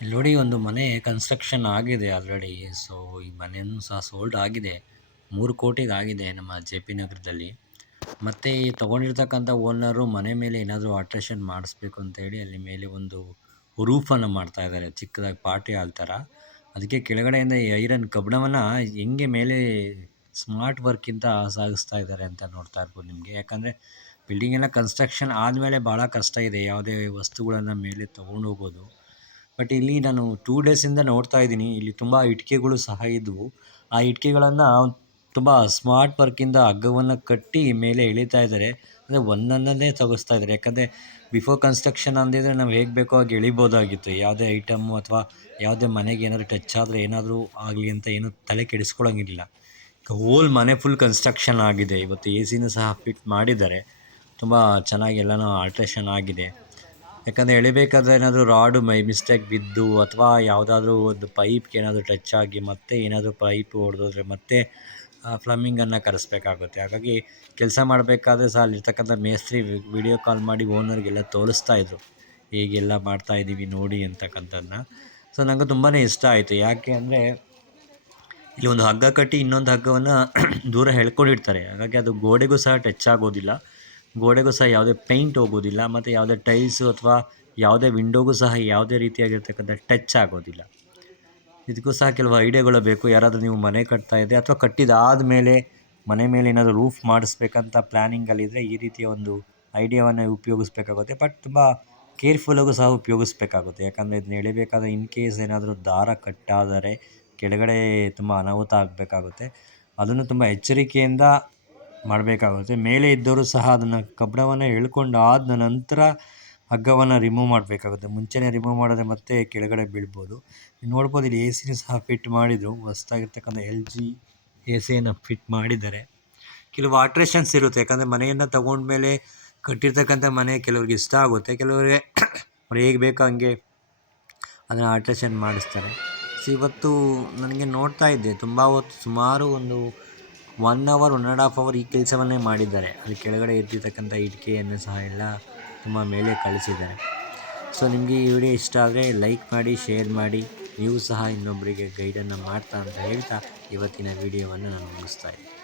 ಇಲ್ಲಿ ನೋಡಿ ಒಂದು ಮನೆ ಕನ್ಸ್ಟ್ರಕ್ಷನ್ ಆಗಿದೆ ಆಲ್ರೆಡಿ. ಸೊ ಈ ಮನೆಯೂ ಸಹ ಸೋಲ್ಡ್ ಆಗಿದೆ. 3 ಕೋಟಿಗೆ ಆಗಿದೆ ನಮ್ಮ ಜೆ ಪಿ ನಗರದಲ್ಲಿ. ಮತ್ತು ಈ ತೊಗೊಂಡಿರ್ತಕ್ಕಂಥ ಓನರು ಮನೆ ಮೇಲೆ ಏನಾದರೂ ಆಲ್ಟ್ರೇಷನ್ ಮಾಡಿಸ್ಬೇಕು ಅಂತೇಳಿ ಅಲ್ಲಿ ಮೇಲೆ ಒಂದು ರೂಫನ್ನು ಮಾಡ್ತಾ ಇದ್ದಾರೆ, ಚಿಕ್ಕದಾಗಿ ಪಾರ್ಟಿ ಹಾಲ್ ಥರ. ಅದಕ್ಕೆ ಕೆಳಗಡೆಯಿಂದ ಈ ಐರನ್ ಕಬ್ಬಿಣವನ್ನು ಹೆಂಗೆ ಮೇಲೆ ಸ್ಮಾರ್ಟ್ ವರ್ಕಿಂದ ಸಾಗಿಸ್ತಾ ಇದ್ದಾರೆ ಅಂತ ನೋಡ್ತಾ ಇರ್ಬೋದು ನಿಮಗೆ. ಯಾಕಂದರೆ ಬಿಲ್ಡಿಂಗ್ ಎಲ್ಲ ಕನ್ಸ್ಟ್ರಕ್ಷನ್ ಆದಮೇಲೆ ಭಾಳ ಕಷ್ಟ ಇದೆ ಯಾವುದೇ ವಸ್ತುಗಳನ್ನು ಮೇಲೆ ತೊಗೊಂಡು ಹೋಗೋದು. ಬಟ್ ಇಲ್ಲಿ ನಾನು 2 ಡೇಸಿಂದ ನೋಡ್ತಾ ಇದ್ದೀನಿ, ಇಲ್ಲಿ ತುಂಬ ಇಟ್ಟಿಗೆಗಳು ಸಹ ಇದ್ದವು. ಆ ಇಟ್ಟಿಗೆಗಳನ್ನು ತುಂಬ ಸ್ಮಾರ್ಟ್ ವರ್ಕಿಂದ ಹಗ್ಗವನ್ನು ಕಟ್ಟಿ ಮೇಲೆ ಎಳೀತಾ ಇದ್ದಾರೆ. ಅಂದರೆ ಒಂದೊಂದನ್ನೇ ತೆಗೆಸ್ತಾ ಇದ್ದಾರೆ. ಯಾಕಂದರೆ ಬಿಫೋರ್ ಕನ್ಸ್ಟ್ರಕ್ಷನ್ ಅಂದಿದ್ರೆ ನಾವು ಹೇಗೆ ಬೇಕೋ ಹಾಗೆ ಎಳಿಬೋದಾಗಿತ್ತು. ಯಾವುದೇ ಐಟಮ್ಮು ಅಥವಾ ಯಾವುದೇ ಮನೆಗೆ ಏನಾದರೂ ಟಚ್ ಆದರೆ ಏನಾದರೂ ಆಗಲಿ ಅಂತ ಏನು ತಲೆ ಕೆಡಿಸ್ಕೊಳ್ಳೋಂಗಿಲ್ಲ. ಹೋಲ್ ಮನೆ ಫುಲ್ ಕನ್ಸ್ಟ್ರಕ್ಷನ್ ಆಗಿದೆ. ಇವತ್ತು ಎ ಸಿನೂ ಸಹ ಫಿಟ್ ಮಾಡಿದ್ದಾರೆ. ತುಂಬ ಚೆನ್ನಾಗಿ ಎಲ್ಲನೂ ಆಲ್ಟ್ರೇಷನ್ ಆಗಿದೆ. ಯಾಕಂದರೆ ಎಳಿಬೇಕಾದ್ರೆ ಏನಾದರೂ ರಾಡು ಮಿಸ್ಟೇಕ್ ಬಿದ್ದು ಅಥವಾ ಯಾವುದಾದ್ರೂ ಒಂದು ಪೈಪ್ಗೆ ಏನಾದರೂ ಟಚ್ ಆಗಿ ಮತ್ತೆ ಏನಾದರೂ ಪೈಪ್ ಒಡೆದೋದ್ರೆ ಮತ್ತೆ ಪ್ಲಮ್ಮಿಂಗನ್ನು ಕರೆಸ್ಬೇಕಾಗುತ್ತೆ. ಹಾಗಾಗಿ ಕೆಲಸ ಮಾಡಬೇಕಾದ್ರೆ ಸಹ ಅಲ್ಲಿರ್ತಕ್ಕಂಥ ಮೇಸ್ತ್ರಿ ವಿಡಿಯೋ ಕಾಲ್ ಮಾಡಿ ಓನರ್ಗೆಲ್ಲ ತೋರಿಸ್ತಾಯಿದ್ರು, ಹೀಗೆಲ್ಲ ಮಾಡ್ತಾಯಿದ್ದೀವಿ ನೋಡಿ ಅಂತಕ್ಕಂಥದ್ದನ್ನ. ಸೊ ನನಗೆ ತುಂಬಾ ಇಷ್ಟ ಆಯಿತು. ಯಾಕೆ ಅಂದರೆ ಇಲ್ಲಿ ಒಂದು ಹಗ್ಗ ಕಟ್ಟಿ ಇನ್ನೊಂದು ಹಗ್ಗವನ್ನು ದೂರ ಎಳ್ಕೊಂಡಿರ್ತಾರೆ. ಹಾಗಾಗಿ ಅದು ಗೋಡೆಗೂ ಸಹ ಟಚ್ ಆಗೋದಿಲ್ಲ, ಗೋಡೆಗೂ ಸಹ ಯಾವುದೇ ಪೇಂಟ್ ಹೋಗೋದಿಲ್ಲ, ಮತ್ತು ಯಾವುದೇ ಟೈಲ್ಸು ಅಥವಾ ಯಾವುದೇ ವಿಂಡೋಗೂ ಸಹ ಯಾವುದೇ ರೀತಿಯಾಗಿರ್ತಕ್ಕಂಥ ಟಚ್ ಆಗೋದಿಲ್ಲ. ಇದಕ್ಕೂ ಸಹ ಕೆಲವು ಐಡಿಯಾಗಳು ಬೇಕು. ಯಾರಾದರೂ ನೀವು ಮನೆ ಕಟ್ತಾ ಇದ್ದರೆ ಅಥವಾ ಕಟ್ಟಿದಾದ ಮೇಲೆ ಮನೆ ಮೇಲೆ ಏನಾದರೂ ರೂಫ್ ಮಾಡಿಸ್ಬೇಕಂತ ಪ್ಲ್ಯಾನಿಂಗಲ್ಲಿದ್ದರೆ ಈ ರೀತಿಯ ಒಂದು ಐಡಿಯಾವನ್ನು ಉಪಯೋಗಿಸ್ಬೇಕಾಗುತ್ತೆ. ಬಟ್ ತುಂಬ ಕೇರ್ಫುಲ್ಲಾಗೂ ಸಹ ಉಪಯೋಗಿಸ್ಬೇಕಾಗುತ್ತೆ. ಯಾಕಂದರೆ ಇದನ್ನ ಎಳಿಬೇಕಾದ್ರೆ ಇನ್ ಕೇಸ್ ಏನಾದರೂ ದಾರ ಕಟ್ಟಾದರೆ ಕೆಳಗಡೆ ತುಂಬ ಅನಾಹುತ ಆಗಬೇಕಾಗುತ್ತೆ. ಅದನ್ನು ತುಂಬ ಎಚ್ಚರಿಕೆಯಿಂದ ಮಾಡಬೇಕಾಗುತ್ತೆ. ಮೇಲೆ ಇದ್ದವರು ಸಹ ಅದನ್ನು ಕಬ್ಬಿಣವನ್ನು ಎಳ್ಕೊಂಡಾದ ನಂತರ ಹಗ್ಗವನ್ನು ರಿಮೂವ್ ಮಾಡಬೇಕಾಗುತ್ತೆ. ಮುಂಚೆನೇ ರಿಮೂವ್ ಮಾಡಿದ್ರೆ ಮತ್ತೆ ಕೆಳಗಡೆ ಬೀಳ್ಬೋದು. ನೀವು ನೋಡ್ಬೋದು ಇಲ್ಲಿ ಎ ಸಿನೂ ಸಹ ಫಿಟ್ ಮಾಡಿದರು. ಹೊಸ್ದಾಗಿರ್ತಕ್ಕಂಥ LG ಎ ಸಿಯನ್ನು ಫಿಟ್ ಮಾಡಿದ್ದಾರೆ. ಕೆಲವು ಆಲ್ಟ್ರೇಷನ್ಸ್ ಇರುತ್ತೆ. ಯಾಕಂದರೆ ಮನೆಯನ್ನು ತಗೊಂಡ್ಮೇಲೆ ಕಟ್ಟಿರ್ತಕ್ಕಂಥ ಮನೆ ಕೆಲವ್ರಿಗೆ ಇಷ್ಟ ಆಗುತ್ತೆ, ಕೆಲವರಿಗೆ ಅವ್ರು ಹೇಗೆ ಬೇಕೋ ಹಂಗೆ ಅದನ್ನು ಆಲ್ಟ್ರೇಷನ್ ಮಾಡಿಸ್ತಾರೆ. ಸೊ ಇವತ್ತು ನನಗೆ ನೋಡ್ತಾ ಇದ್ದೆ ತುಂಬ ಹೊತ್ತು, ಸುಮಾರು ಒಂದು 1 ಅವರ್ 1.5 ಅವರ್ ಈ ಕೆಲಸವನ್ನೇ ಮಾಡಿದ್ದಾರೆ. ಅಲ್ಲಿ ಕೆಳಗಡೆ ಇದ್ದಿರ್ತಕ್ಕಂಥ ಇಟ್ಟಿಗೆಯನ್ನು ಸಹ ಎಲ್ಲ ತುಂಬ ಮೇಲೆ ಕಳಿಸಿದ್ದಾರೆ. ಸೊ ನಿಮಗೆ ಈ ವಿಡಿಯೋ ಇಷ್ಟ ಆದರೆ ಲೈಕ್ ಮಾಡಿ, ಶೇರ್ ಮಾಡಿ, ನೀವು ಸಹ ಇನ್ನೊಬ್ಬರಿಗೆ ಗೈಡನ್ನು ಮಾಡ್ತಾ ಅಂತ ಹೇಳ್ತಾ ಇವತ್ತಿನ ವಿಡಿಯೋವನ್ನು ನಾನು ಮುಗಿಸ್ತಾ ಇದ್ದೀನಿ.